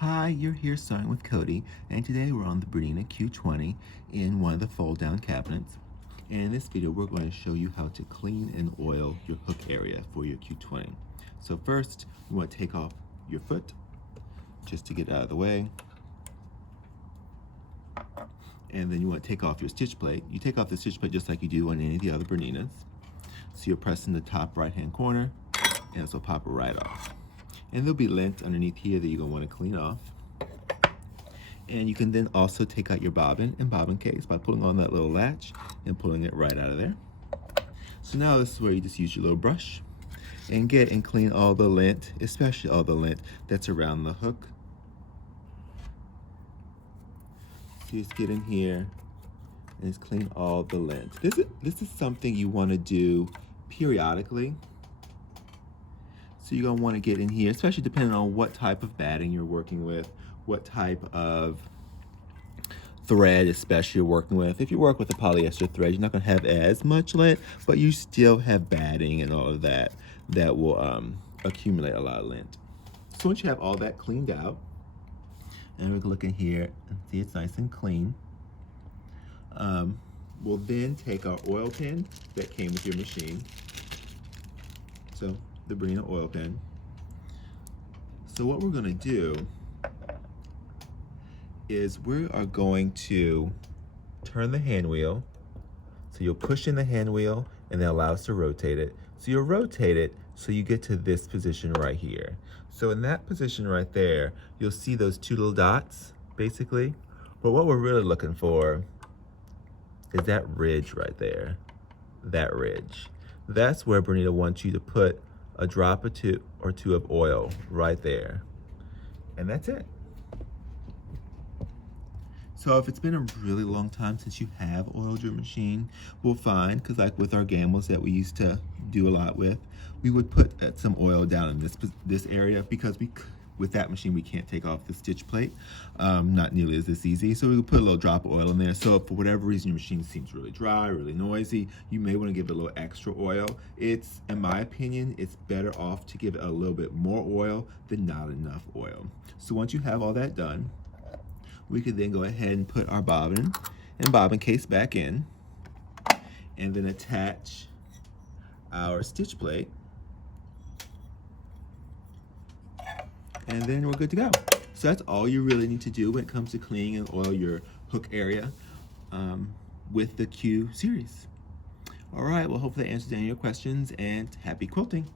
Hi, you're here sewing with Cody, and today we're on the BERNINA Q20 in one of the fold-down cabinets. And in this video, we're going to show you how to clean and oil your hook area for your Q20. So first, you want to take off your foot, just to get it out of the way. And then you want to take off your stitch plate. You take off the stitch plate just like you do on any of the other BERNINAs. So you're pressing the top right-hand corner, and this will pop it right off. And there'll be lint underneath here that you're going to want to clean off. And you can then also take out your bobbin and bobbin case by pulling on that little latch and pulling it right out of there. So now this is where you just use your little brush and get and clean all the lint, especially all the lint that's around the hook. So just get in here and just clean all the lint. This is something you want to do periodically. So you're going to want to get in here, especially depending on what type of batting you're working with, what type of thread especially you're working with. If you work with a polyester thread, you're not going to have as much lint, but you still have batting and all of that that will accumulate a lot of lint. So once you have all that cleaned out, and we can look in here and see it's nice and clean, we'll then take our oil pen that came with your machine. So the BERNINA oil pen. So what we're going to do is we are going to turn the hand wheel. So you'll push in the hand wheel and that allows us to rotate it. So you'll rotate it so you get to this position right here. So in that position right there, you'll see those two little dots, basically. But what we're really looking for is that ridge right there, that ridge. That's where BERNINA wants you to put a drop or two of oil right there. And that's it. So if it's been a really long time since you have oiled your machine, we'll find, because like with our gambles that we used to do a lot with, we would put some oil down in this area, because with that machine we can't take off the stitch plate, not nearly as this easy. So we would put a little drop of oil in there. So if for whatever reason your machine seems really dry, really noisy, you may want to give it a little extra oil. It's, in my opinion, it's better off to give it a little bit more oil than not enough oil. So once you have all that done, we could then go ahead and put our bobbin and bobbin case back in, and then attach our stitch plate, and then we're good to go. So that's all you really need to do when it comes to cleaning and oil your hook area with the Q series. All right, well, hopefully that answers any of your questions, and happy quilting.